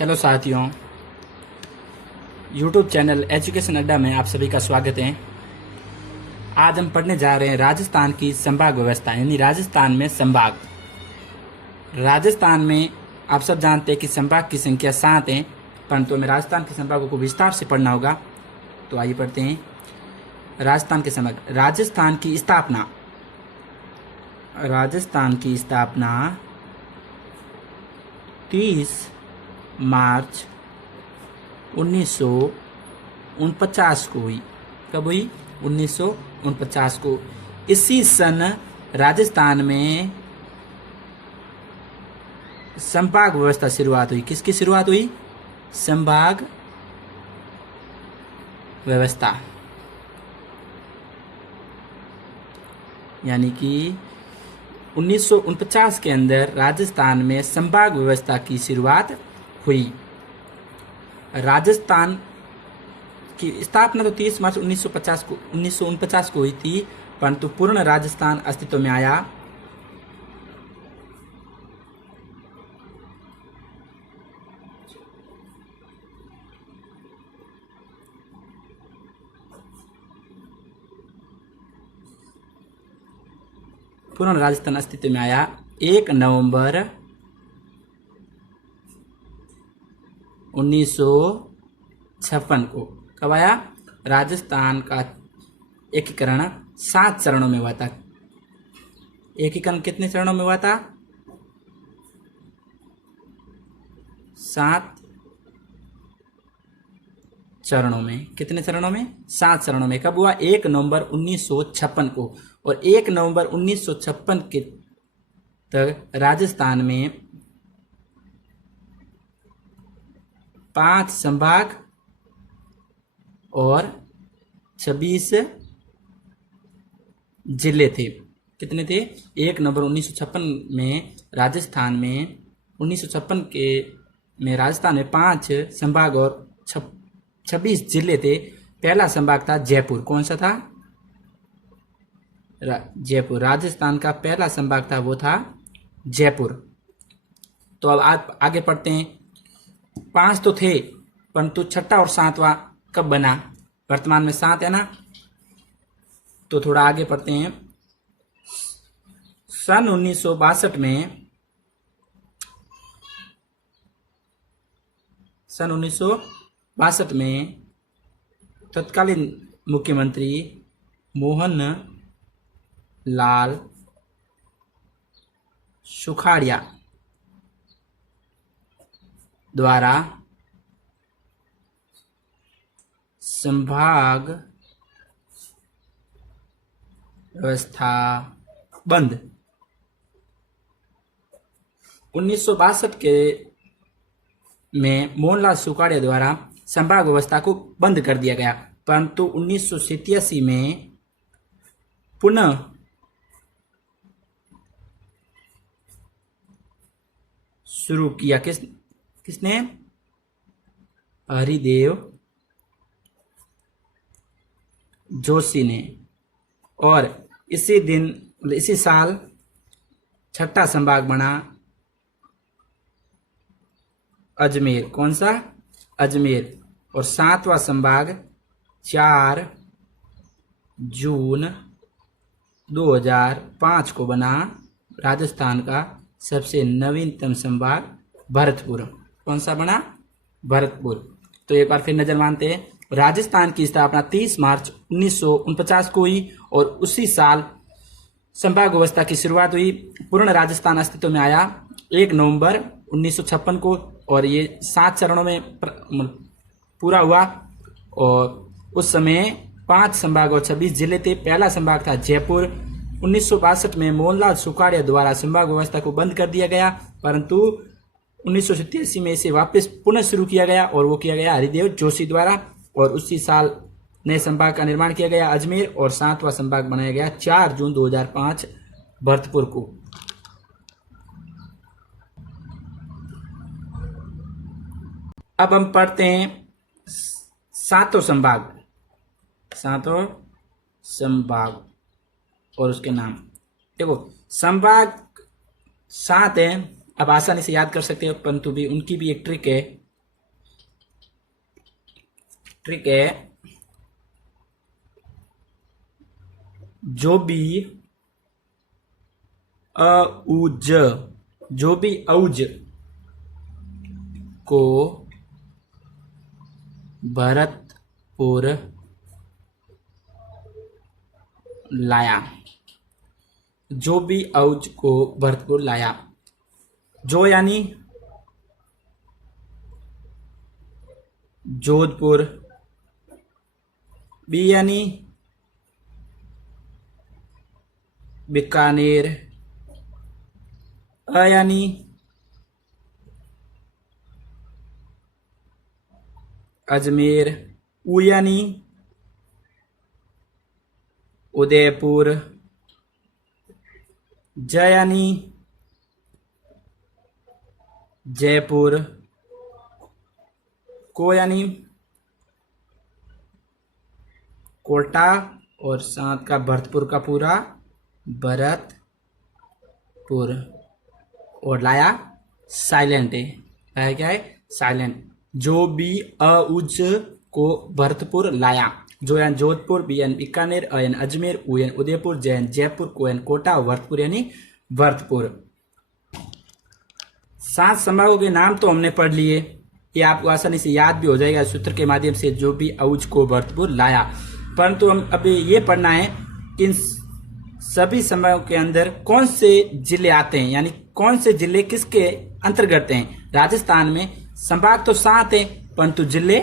Hello साथियों, YouTube channel education अड्डा में आप सभी का स्वागत है। आज हम पढ़ने जा रहे हैं राजस्थान की संभाग व्यवस्था, यानी राजस्थान में संभाग। राजस्थान में आप सब जानते हैं कि संभाग की संख्या 7 है, परंतु हमें राजस्थान के संभागों को विस्तार से पढ़ना होगा। तो आइए पढ़ते हैं। राजस्थान के संभाग। राजस्थान की स्थापना 30 मार्च 1949 को हुई। कब हुई? 1949 को। इसी सन राजस्थान में संभाग व्यवस्था शुरुआत हुई। किसकी शुरुआत हुई? संभाग व्यवस्था, यानी कि 1949 के अंदर राजस्थान में संभाग व्यवस्था की शुरुआत हुई। राजस्थान की स्थापना तो 30 मार्च 1949 को हुई थी, परंतु पूर्ण राजस्थान अस्तित्व में आया पूर्ण राजस्थान अस्तित्व में आया 1 नवंबर 1956 को। कब आया? राजस्थान का एकीकरण 7 चरणों में हुआ था। एकीकरण कितने चरणों में हुआ था? 7 चरणों में। कितने चरणों में? 7 चरणों में। कब हुआ? 1 नवंबर 1956 को। और 1 नवंबर 1956 के तक राजस्थान में 5 संभाग और 26 जिले थे। कितने थे? 1 नवंबर 1956 में राजस्थान में 1956 के में राजस्थान में 5 संभाग और 26 जिले थे। पहला संभाग था जयपुर। कौन सा था? जयपुर। राजस्थान का पहला संभाग था, वो था जयपुर। तो अब आप आगे पढ़ते हैं। 5 तो थे, परंतु छठा और 7वां कब बना? वर्तमान में 7 है ना, तो थोड़ा आगे पढ़ते हैं। सन 1962 में तत्कालीन मुख्यमंत्री मोहन लाल सुखाड़िया द्वारा संभाग व्यवस्था बंद। 1962 के में मोहनलाल सुखाड़िया द्वारा संभाग व्यवस्था को बंद कर दिया गया, परंतु 1987 में पुनः शुरू किया। किसने? हरिदेव जोशी ने। और इसी साल छठा संभाग बना अजमेर। कौन सा? अजमेर। और 7वां संभाग 4 जून 2005 को बना राजस्थान का सबसे नवीनतम संभाग भरतपुर। कौन सा बना? भरतपुर। तो एक बार फिर नजर मानते हैं। राजस्थान की स्थापना 30 मार्च 1949 को हुई और उसी साल संभाग व्यवस्था की शुरुआत हुई। पूर्ण राजस्थान अस्तित्व में आया 1 नवंबर 1956 को, और ये 7 चरणों में पूरा हुआ। और उस समय 5 संभाग और 26 जिले थे। पहला संभाग था जयपुर। 1962 में मोहनलाल सुखाड़िया द्वारा संभाग व्यवस्था को बंद कर दिया गया, परंतु 1987 में इसे वापस पुनः शुरू किया गया, और वो किया गया हरिदेव जोशी द्वारा। और उसी साल नए संभाग का निर्माण किया गया अजमेर, और 7वां संभाग बनाया गया 4 जून 2005 भरतपुर को। अब हम पढ़ते हैं सातों संभाग और उसके नाम। देखो, संभाग 7 है, अब आसानी से याद कर सकते हो, परंतु भी उनकी भी एक ट्रिक है। ट्रिक है, जो भी औज, जो भी औज को भरतपुर लाया, जो भी औज को भरतपुर लाया। जो यानी जोधपुर, बी यानी बीकानेर, अ यानी अजमेर, उ यानी उदयपुर, ज यानी जयपुर, को यानी कोटा, और साथ का भरतपुर का पूरा भरतपुर, और लाया साइलेंट है। लाया क्या है? साइलेंट। जो भी औज को भरतपुर लाया। जो यानी जोधपुर, बी यानी बीकानेर, अ यानी अजमेर, उ यानी उदयपुर, ज यानी जयपुर, को यानी कोटा, भरतपुर यानी भरतपुर। 7 संभागों के नाम तो हमने पढ़ लिए, ये आपको आसानी से याद भी हो जाएगा सूत्र के माध्यम से, जो भी औज को भरतपुर लाया। परंतु हम अभी ये पढ़ना है कि इन सभी संभागों के अंदर कौन से जिले आते हैं, यानी कौन से जिले किसके अंतर्गत हैं। राजस्थान में संभाग तो 7 है, परंतु जिले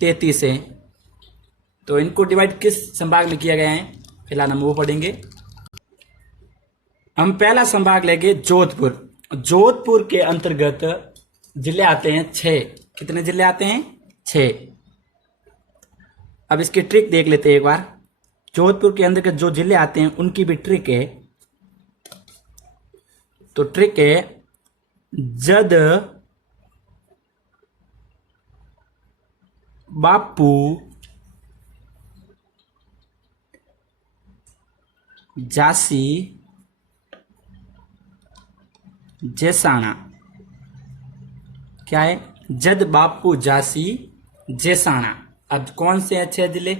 33 हैं। तो इनको डिवाइड किस संभाग में किया गया है, फिलहाल हम वो पढ़ेंगे। हम पहला संभाग लेंगे जोधपुर। जोधपुर के अंतर्गत जिले आते हैं 6। कितने जिले आते हैं? 6। अब इसकी ट्रिक देख लेते हैं एक बार। जोधपुर के अंतर्गत जो जिले आते हैं उनकी भी ट्रिक है। तो ट्रिक है, जद बापू जासी जेसाना। क्या है? जद बापू जासी जेसाना। अब कौन से अच्छे जिले,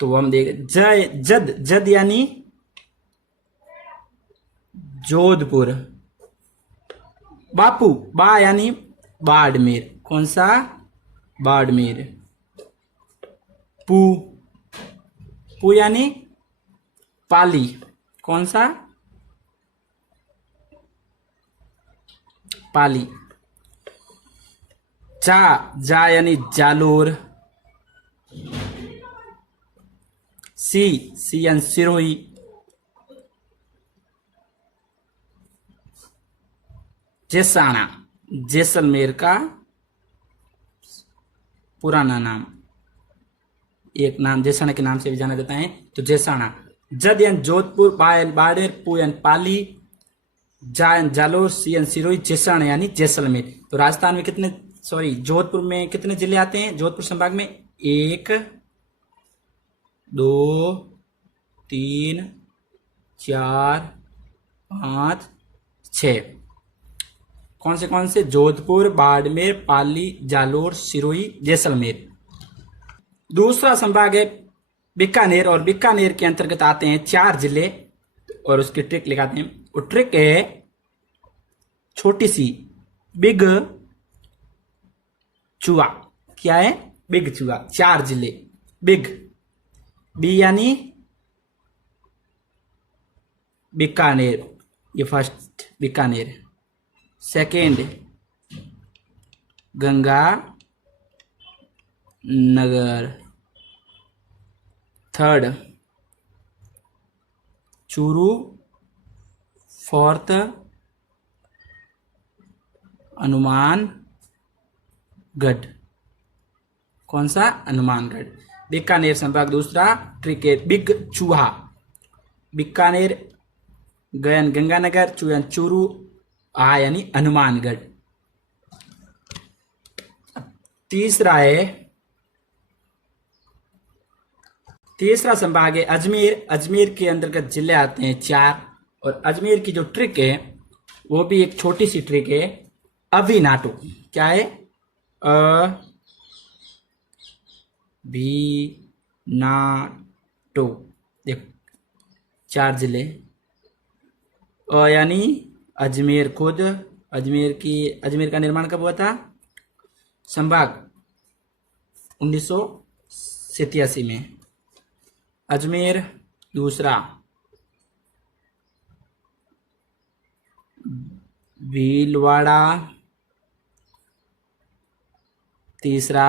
तो हम देख, जद, जद यानी जोधपुर, बापू, बा यानी बाड़मेर। कौन सा? बाड़मेर। पू, पू यानी पाली। कौन सा? पाली। जा, जा यानी जालोर। सी, सी यानी सिरोही। जेसाना, जैसलमेर का पुराना नाम, एक नाम जेसाना के नाम से भी जाना जाता है। तो जेसाना। जद यानी जोधपुर, बाड़ेर, पू यानी पाली, जा यानी जालोर, सी यानी सिरोही, जेसाना यानी जैसलमेर। तो राजस्थान में कितने, सॉरी जोधपुर में कितने जिले आते हैं? जोधपुर संभाग में 1, 2, 3, 4, 5, 6। कौन से? जोधपुर, बाड़मेर, पाली, जालोर, सिरोही, जैसलमेर। दूसरा संभाग है बीकानेर, और बीकानेर के अंतर्गत आते हैं 4 जिले, और उसकी ट्रिक लिखाते हैं। वो ट्रिक है छोटी सी, बिग चुआ। क्या है? बिग चुआ। 4 जिले। बिग, बी यानी बीकानेर, ये first Bikaner. Second Ganga Nagar. Third Churu. Fourth Hanumangarh. कौन सा? हनुमानगढ़। बीकानेर संभाग दूसरा ट्रिक है बिग चूहा। बीकानेर, गयन गंगानगर, चूयन चूरू, आ यानी हनुमानगढ़। तीसरा है, तीसरा संभाग है अजमेर। अजमेर के अंतर्गत जिले आते हैं 4, और अजमेर की जो ट्रिक है वो भी एक छोटी सी ट्रिक है, अभी नाटू। क्या है? भी ना टो, देखो 4 जिले। यानी अजमेर खुद, अजमेर का निर्माण कब हुआ था? संभाग 1987 में। अजमेर दूसरा, भीलवाड़ा तीसरा,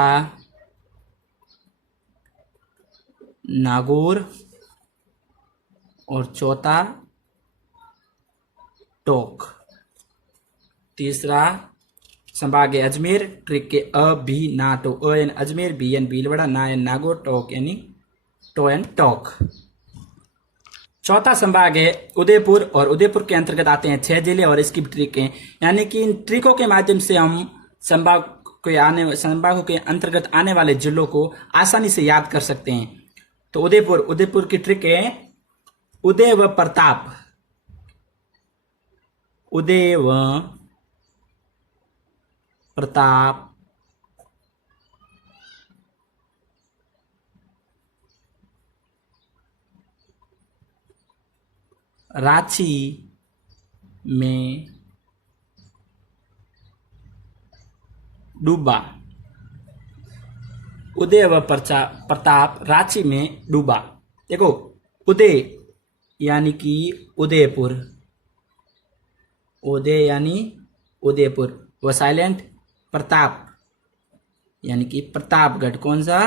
नागौर और चौथा टोक। तीसरा संभाग है अजमेर, ट्रिक के भी ना टो, अ यानी अजमेर, बी यानी भीलवाड़ा, ना यानी नागौर, टोक यानी टो एंड टोक। चौथा संभाग है उदयपुर, और उदयपुर के अंतर्गत आते हैं 6 जिले और इसकी ट्रिकें, यानी कि इन ट्रिकों के माध्यम से हम संभागों के अंतर्गत आने वाले जिलों को आसानी से याद कर सकते हैं। तो उदयपुर की ट्रिक है उदय व प्रताप, उदय व प्रताप, रांची में डूबा। उदय व प्रताप रांची में डूबा। देखो उदय यानी कि उदयपुर, उदय यानी उदयपुर व साइलेंट, प्रताप यानी कि प्रतापगढ़, कौन सा?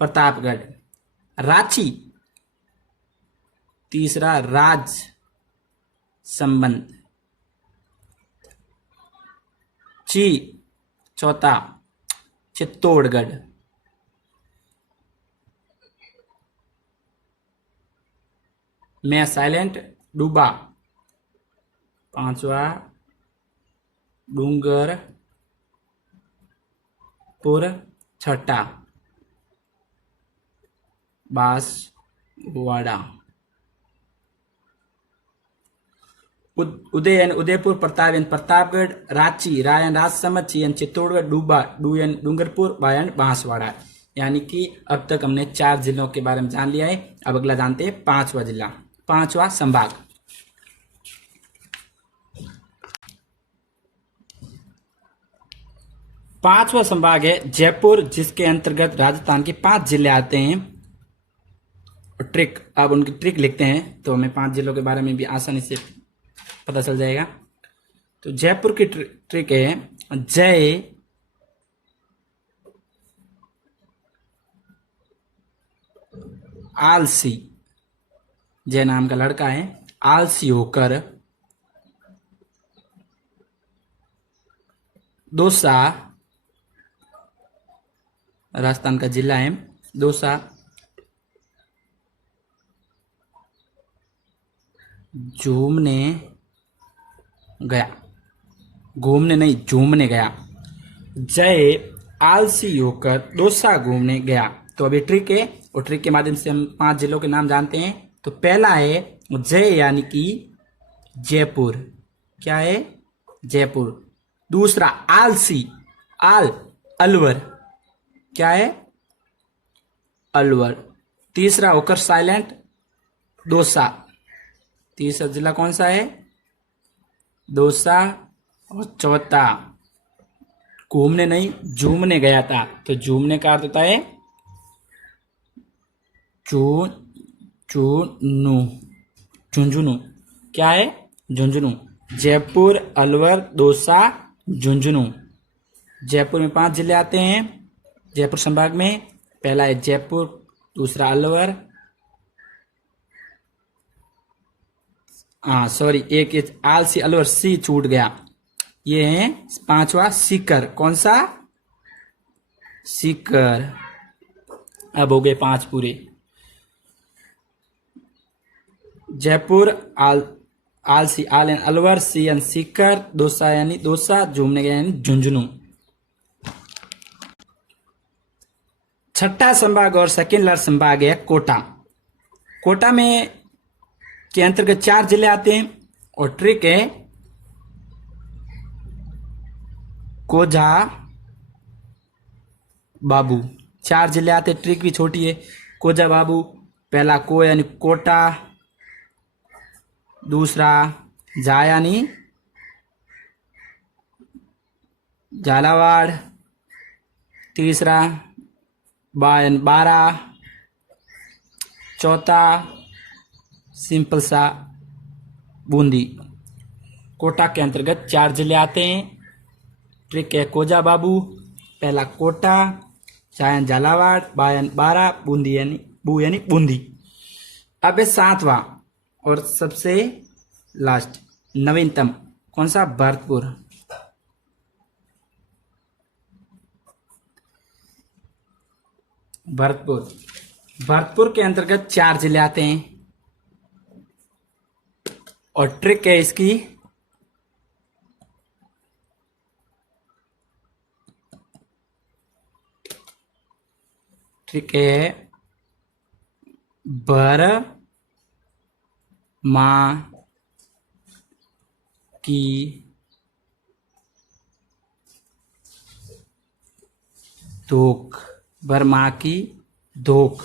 प्रतापगढ़। रांची तीसरा, राज संबंध। चौथा चित्तौड़गढ़। मैं साइलेंट, डूबा। पांचवा डूंगरपुर। छठा बांसवाड़ा। उदय यानी उदयपुर, प्रताप यानी प्रतापगढ़, रांची रायन राजसमंद, चित्तौड़गढ़, डूबा डूंगरपुर, बायन बांसवाड़ा। यानी कि अब तक हमने 4 जिलों के बारे में जान लिया है। अब अगला जानते हैं 5वां जिला, 5वां संभाग। पांचवा संभाग है जयपुर, जिसके अंतर्गत राजस्थान के 5 जिले आते हैं। ट्रिक, अब उनकी ट्रिक लिखते हैं तो हमें 5 जिलों के बारे में भी आसानी से पता चल जाएगा। तो जयपुर की ट्रिक है जय आलसी, जय नाम का लड़का है, आलसी होकर दौसा, राजस्थान का जिला है दौसा, झूमने गया, घूमने नहीं झूमने गया। जय आलसी होकर दौसा घूमने गया। तो अभी ट्रिक है, और ट्रिक के माध्यम से हम 5 जिलों के नाम जानते हैं। तो पहला है जय यानी कि जयपुर, क्या है? जयपुर। दूसरा आलसी, अलवर, क्या है? अलवर। तीसरा होकर साइलेंट, दौसा। तीसरा जिला कौन सा है? दौसा। और चौथा घूमने नहीं झूमने गया था, तो झूमने का अर्थ होता है झुंझुनू, क्या है? झुंझुनू। जयपुर, अलवर, दौसा, झुंझुनू। जयपुर में 5 जिले आते हैं जयपुर संभाग में। पहला है जयपुर, दूसरा अलवर, सॉरी एक ये आलसी अलवर सी छूट गया। ये है 5वां सीकर, कौन सा? सीकर। अब हो गए 5 पूरे। जयपुर, आलसी आल यानी अलवर, सी यानी सीकर, दौसा यानी दौसा, झूमने गया यानी झुंझुनू। छठा संभाग और सेकेंड लार्ज संभाग है कोटा। कोटा में के अंतर्गत 4 जिले आते हैं, और ट्रिक है कोझा बाबू। 4 जिले आते, ट्रिक भी छोटी है। कोझा बाबू, पहला को यानी कोटा, दूसरा जा यानी झालावाड़, तीसरा बा यानी बारा, चौथा सिंपल सा बूंदी। कोटा के अंतर्गत 4 जिले आते हैं। ट्रिक है कोझा बाबू, पहला कोटा, चायन झालावाड़, बायन बारा, बूंदी यानी बूंदी। अब है 7वां और सबसे लास्ट नवीनतम, कौन सा? भरतपुर। भरतपुर के अंतर्गत 4 जिले आते हैं और ट्रिक है इसकी भर माँ की धोख। बर्मा की धोख।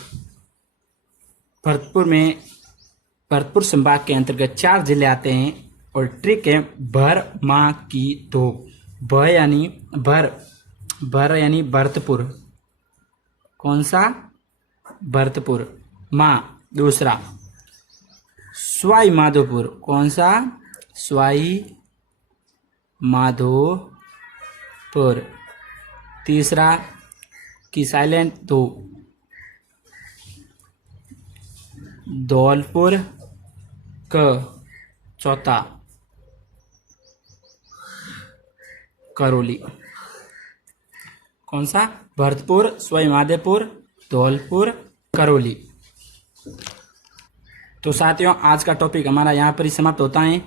भरतपुर संभाग के अंतर्गत 4 जिले आते हैं और ट्रिक है भर माँ की धोख। भ यानी भर यानी भरतपुर, कौन सा? भरतपुर। माँ दूसरा सवाई माधोपुर, कौन सा? सवाई माधोपुर। तीसरा की साइलेंट दो, धौलपुर क। चौथा करौली, कौन सा? भरतपुर, सवाई माधोपुर, धौलपुर, करौली। तो साथियों, आज का टॉपिक हमारा यहाँ पर ही समाप्त होता है।